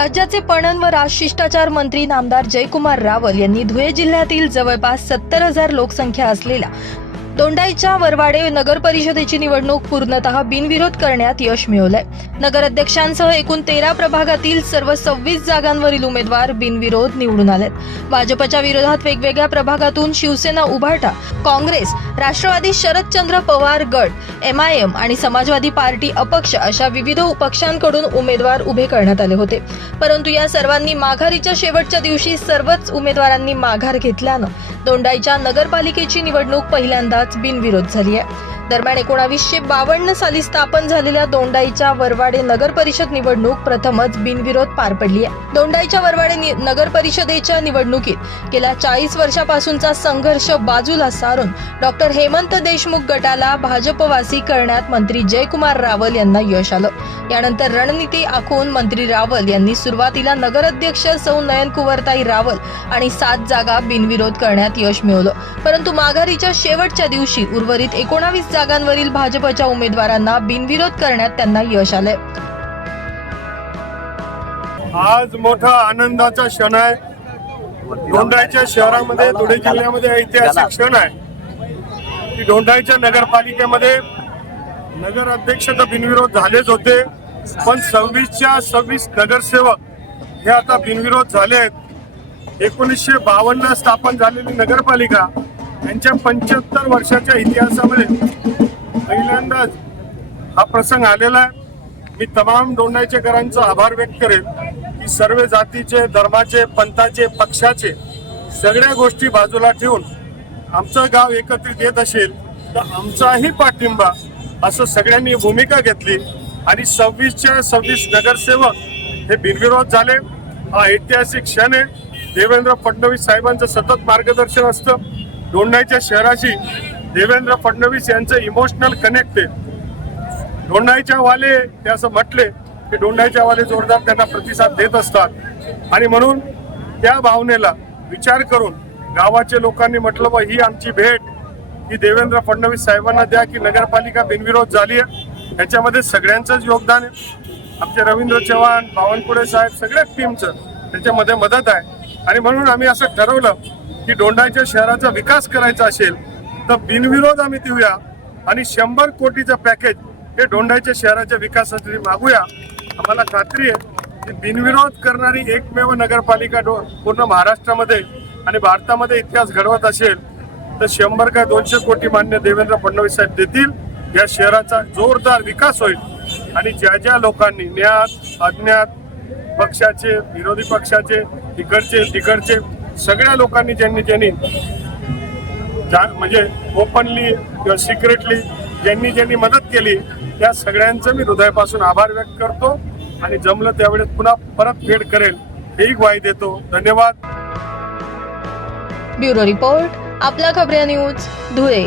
राज्याचे पणन व राजशिष्टाचार मंत्री नामदार जयकुमार रावल यांनी धुळे जिल्ह्यातील जवळपास सत्तर हजार लोकसंख्या असलेल्या दोंडाईच्या वरवाडे नगर परिषदेची निवडणूक पूर्णतः बिनविरोध करण्यात यश मिळवलंय. नगराध्यक्षांसह एकूण तेरा प्रभागातील सर्व सव्वीस जागांवरील उमेदवार बिनविरोध निवडून आलेत. भाजपच्या विरोधात वेगवेगळ्या प्रभागातून शिवसेना उभाटा काँग्रेस राष्ट्रवादी शरदचंद्र पवार गट एम आय एम आणि समाजवादी पार्टी अपक्ष अशा विविध पक्षांकडून उमेदवार उभे करण्यात आले होते. परंतु या सर्वांनी माघारीच्या शेवटच्या दिवशी सर्वच उमेदवारांनी माघार घेतल्यानं दोंडाईच्या नगरपालिकेची निवडणूक पहिल्यांदाच बिनविरोध झाली आहे. दरम्यान एकोणावीसशे बावन्न साली स्थापन झालेल्या दोंडाईच्या वरवाडे नगर परिषद निवडणूक प्रथमच बिनविरोध पार पडली आहे. दोंडाईच्या वरवाडे नगर परिषदेच्या निवडणुकीत गेल्या चाळीस वर्षापासूनचा संघर्ष बाजूला सारून डॉक्टर हेमंत देशमुख गटाला भाजपवासी करण्यात मंत्री जयकुमार रावल यांना यश आलं. यानंतर रणनीती आखून मंत्री रावल यांनी सुरुवातीला नगराध्यक्ष सौ नयन कुवरताई रावल आणि सात जागा बिनविरोध करण्यात यश मिळवलं. परंतु माघारीच्या शेवटच्या दिवशी उर्वरित एकोणावीस जागांवरील भाजपच्या उमेदवारांना बिनविरोध करण्यात त्यांना यश आलंय. आज मोठा आनंदाचा क्षण आहे. दोंडाईच्या शहरामध्ये धुळे जिल्ह्यामध्ये ऐतिहासिक क्षण आहे. की दोंडाईच्या नगरपालिकेमध्ये नगर अध्यक्ष तर बिनविरोध झालेच होते. पण सव्वीसच्या सव्वीस नगरसेवक हे आता बिनविरोध झाले आहेत एकोणीसशे बावन्न स्थापन झालेली नगरपालिका यांच्या पंच्याहत्तर वर्षाच्या इतिहासामध्ये पहिल्यांदाच हा प्रसंग आलेला आहे. मी तमाम दोंडाईचेकरांचा आभार व्यक्त करेन की सर्व जातीचे धर्माचे पंथाचे पक्षाचे सगळ्या गोष्टी बाजूला ठेवून आमचं गाव एकत्रित येत असेल तर आमचाही पाठिंबा असं सगळ्यांनी भूमिका घेतली. आणि सव्वीसच्या सव्वीस नगरसेवक हे बिनविरोध झाले. हा ऐतिहासिक क्षण आहे. देवेंद्र फडणवीस साहेबांचं सतत मार्गदर्शन असतं. दोंडाईच्या शहराशी देवेंद्र फडणवीस यांचं इमोशनल कनेक्ट आहे. डोंडाईच्या वाले ते असं म्हटले की डोंडाईच्या वाले जोरदार त्यांना प्रतिसाद देत असतात. आणि म्हणून त्या भावनेला विचार करून गावाच्या लोकांनी म्हटलं बा ही आमची भेट ही देवेंद्र फडणवीस साहेबांना द्या की नगरपालिका बिनविरोध झाली आहे. याच्यामध्ये सगळ्यांचंच योगदान आहे. आमचे रवींद्र चव्हाण बावनकुळे साहेब सगळ्याच टीमचं त्याच्यामध्ये मदत आहे. आणि म्हणून आम्ही असं ठरवलं की डोंडाईच्या शहराचा विकास करायचा असेल तर बिनविरोध आम्ही देऊया आणि शंभर कोटीचं पॅकेज हे डोंडाईच्या शहराच्या विकासासाठी मागूया. आम्हाला खात्री आहे की बिनविरोध करणारी एकमेव नगरपालिका डो पूर्ण महाराष्ट्रामध्ये आणि भारतामध्ये इतिहास घडवत असेल तर शंभर काय दोनशे कोटी मान्य देवेंद्र फडणवीस साहेब देतील. या शहराचा जोरदार विकास होईल. आणि ज्या ज्या लोकांनी ज्ञात अज्ञात पक्षाचे विरोधी पक्षाचे तिकडचे तिकडचे सगळ्या लोकांनी ज्यांनी ज्यांनी म्हणजे ओपनली किंवा सिक्रेटली ज्यांनी ज्यांनी मदत केली त्या सगळ्यांचं मी हृदयापासून आभार व्यक्त करतो आणि जमलं त्यावेळेस पुन्हा परत फेड करेल हेही ग्वाही देतो. धन्यवाद. ब्युरो रिपोर्ट आपला खबऱ्या न्यूज धुळे.